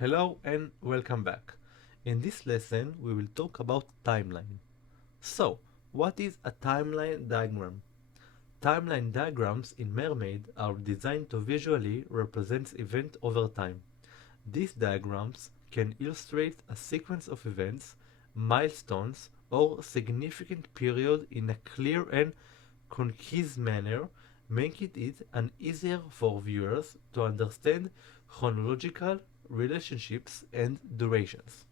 Hello and welcome back. In this lesson, we will talk about timeline. So, what is a timeline diagram? Timeline diagrams in Mermaid are designed to visually represent events over time. These diagrams can illustrate a sequence of events, milestones, or significant period in a clear and concise manner, making it an easier for viewers to understand chronological relationships and durations.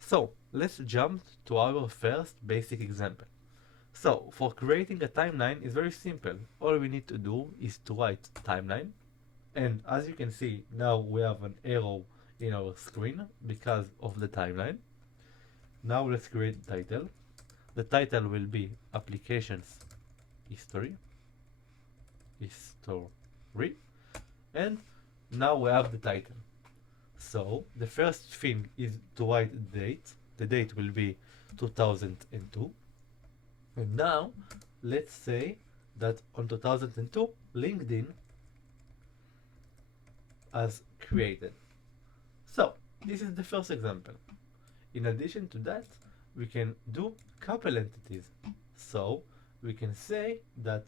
So, let's jump to our first basic example. So, for creating a timeline is very simple. All we need to do is to write timeline, and as you can see, now we have an arrow in our screen because of the timeline. Now let's create the title. The title will be Applications History. And now we have the title. So the first thing is to write the date. The date will be 2002. And now let's say that on 2002 LinkedIn has created. So this is the first example. In addition to that, we can do couple entities. So we can say that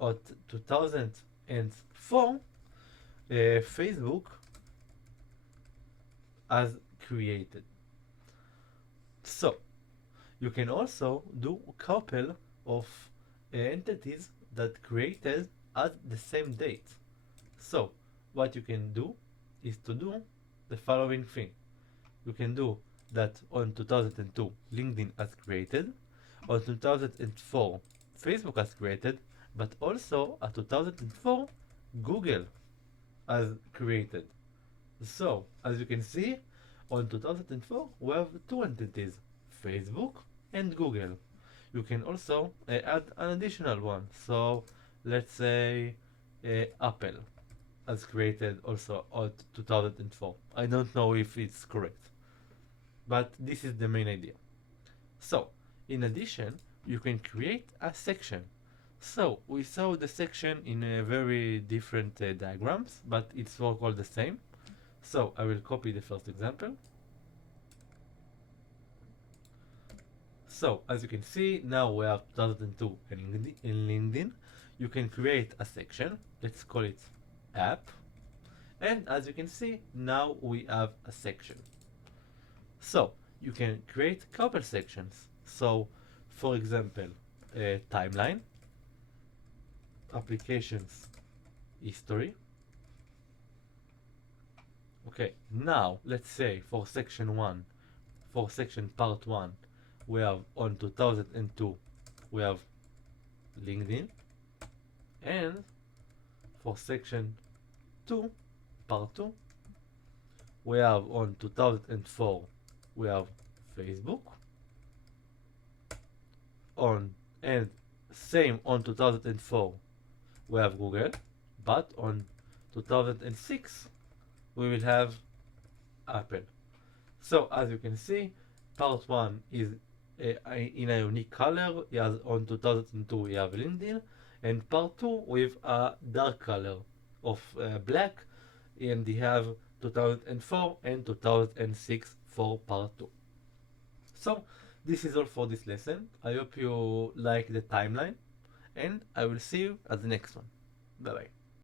at 2004 Facebook has created. So you can also do a couple of entities that created at the same date. So what you can do is to do the following thing. You can do that on 2002 LinkedIn has created, on 2004 Facebook has created, but also at 2004 Google has created. So as you can see, on 2004 we have two entities, Facebook and Google. You can also add an additional one. So let's say Apple has created also at 2004. I don't know if it's correct, but this is the main idea. So in addition, you can create a section. So we saw the section in very different diagrams, but it's all called the same. So I will copy the first example. So as you can see, now we have 2002 in LinkedIn. You can create a section. Let's call it app. And as you can see, now we have a section. So you can create a couple sections. So for example, timeline, applications history. Okay, now let's say for section 1, for section part 1, we have on 2002 we have LinkedIn, and for section 2 part 2 we have on 2004 we have Facebook, on and same on 2004 we have Google, but on 2006 we will have Apple. So as you can see, part 1 is in a unique color. Yes, on 2002 we have LinkedIn, and part 2 with a dark color of black, and they have 2004 and 2006 for part 2. So this is all for this lesson. I hope you like the timeline, and I will see you at the next one. Bye bye.